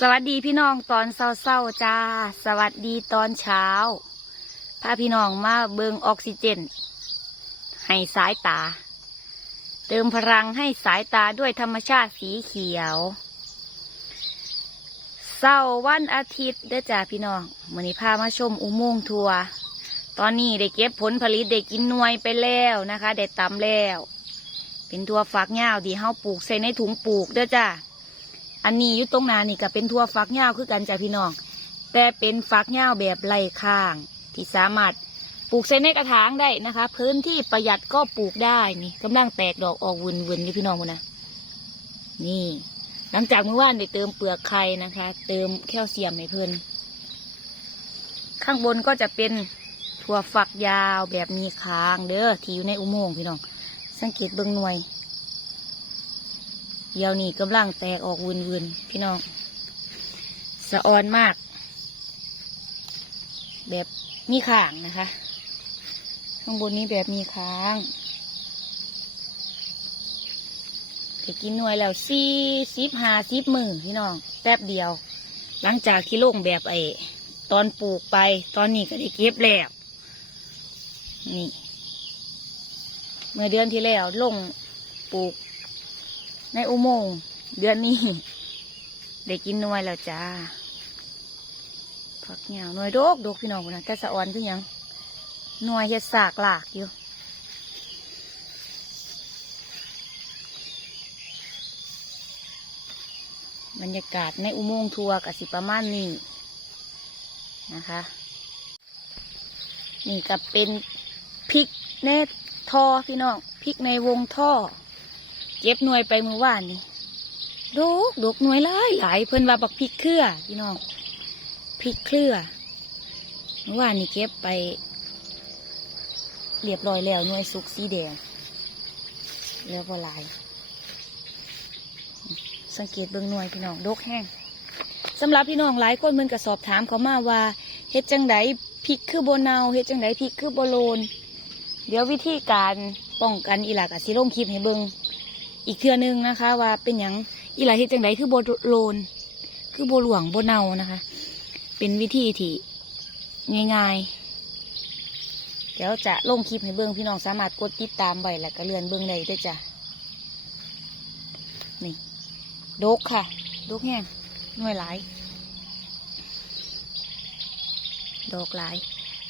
สวัสดีพี่น้องตอนเศร้าๆจ้า สวัสดีตอนเช้า พาพี่น้องมาเบิงออกซิเจน ให้สายตา เติมพลังให้สายตาด้วยธรรมชาติสีเขียวเศร้าวันอาทิตย์เด้อจ้าพี่น้องวันนี้พามาชมอุโมงค์ทัวร์ตอนนี้ได้เก็บผลผลิตได้กินนวยไปแล้วนะคะได้ตำแล้ว เป็นทัวฝักยาวที่เฮาปลูกใส่ในถุงปลูกเด้อจ้า อันนี้อยู่ตรงหนานี่ก็เป็นทั่วฟักยาวคือกันจ้ะพี่น้อง แต่เป็นฟักยาวแบบไร่ข้าง ที่สามารถปลูกใส่ในกระถางได้นะคะ พื้นที่ประหยัดก็ปลูกได้นี่กำลังแตกดอกออกวุ่นๆอยู่พี่น้องมันนะนี่ หลังจากเมื่อวานได้เติมเปลือกไข่นะคะ เติมแคลเซียมให้เพิ่นข้างบนก็จะเป็นถั่วฝักยาวแบบมีค้างเด้อที่อยู่ในอุโมงค์พี่น้อง สังเกตเบื้องหน่วย เดี๋ยวนี้กำลังแตกออกวุ่นๆพี่น้อง สะออนมาก แบบมีข้างนะคะ ข้างบนนี้แบบมีค้างจะกินหน่วยแล้วสี่สิบห้าสิบมือพี่น้องแป๊บเดียว หลังจากที่ลงแบบไอ้ตอนปลูกไปตอนนี้ก็ได้เก็บแล้วนี่ เมื่อเดือนที่แล้วลงปลูก ในอุโมงค์เดือนนี้ได้กินนวยแล้วจ้าผักเหนียวหน่วยโดกโดกพี่น้องนะแต่สะออนคือหยังหน่วยเฮ็ดสากหลากอยู่บรรยากาศในอุโมงค์ทัวร์กับสิประมาณนี้นะคะ นี่ก็เป็นพริกเนท่อพี่น้องพริกในวงท่อ เก็บหน่วยไปเมื่อวานนี่ดกดกหน่วยหลายหลายเพิ่นว่าบักพริกเครือพี่น้องพริกเครือเมื่อวานนี่เก็บไป เรียบร้อยแล้วหน่วยสุกสีแดงแล้วก็ลาย สังเกตเบิ่งหน่วยพี่น้องดกแห้งสำหรับพี่น้องหลายคนมันก็สอบถามเขามาว่าเฮ็ดจังไดพริกคือโบเนาเฮ็ดจังไดพริกคือโบโลนเดี๋ยววิธีการป้องกันอีหลากอะสิลงคลิปให้เบิ่ง อีกเทื่อนึงนะคะ ว่าเป็นอย่างอีหลายที่จังไดคือโบโลน คือโบหลวงโบเนานะคะ เป็นวิธีที่ง่ายๆ เดี๋ยวจะลงคลิปให้เบิ้งพี่น้องสามารถกดติดตามไว้แล้วก็เลื่อนเบิ้งได้ด้วยจ้ะนี่ดกค่ะดกแห้งหน่วยหลายดอกหลาย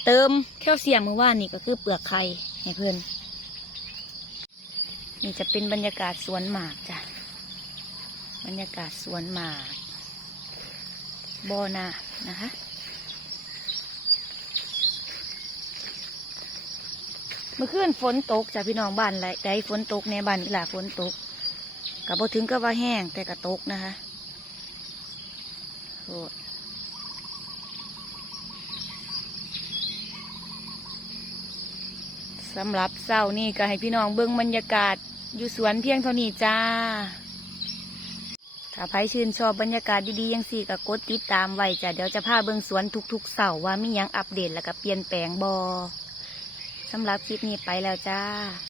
เติมแคลเซียมเมื่อวานนี่ก็คือเปลือกไข่ให้เพื่อน นี่จะเป็นบรรยากาศสวนหมากจ้ะ บรรยากาศสวนหมากบอนานะคะ เมื่อคืนฝนตกจ้ะพี่น้องบ้านไรใดฝนตกในบ้านนี่แหละฝนตกกับพอถึงก็ว่าแห้งแต่ก็ตกนะคะโอ้สำหรับเศร้านี่ก็ให้พี่น้องเบิ่งบรรยากาศ อยู่สวนเพียงเท่านี้จ้า ถ้าใครชื่นชอบบรรยากาศดีๆยังสี่กับกดติดตามไว้จ้ะเดี๋ยวจะพาเบิ่งสวนทุกๆเสาร์ว่ามียังอัปเดตแล้วก็เปลี่ยนแปลงบอสำหรับคลิปนี้ไปแล้วจ้า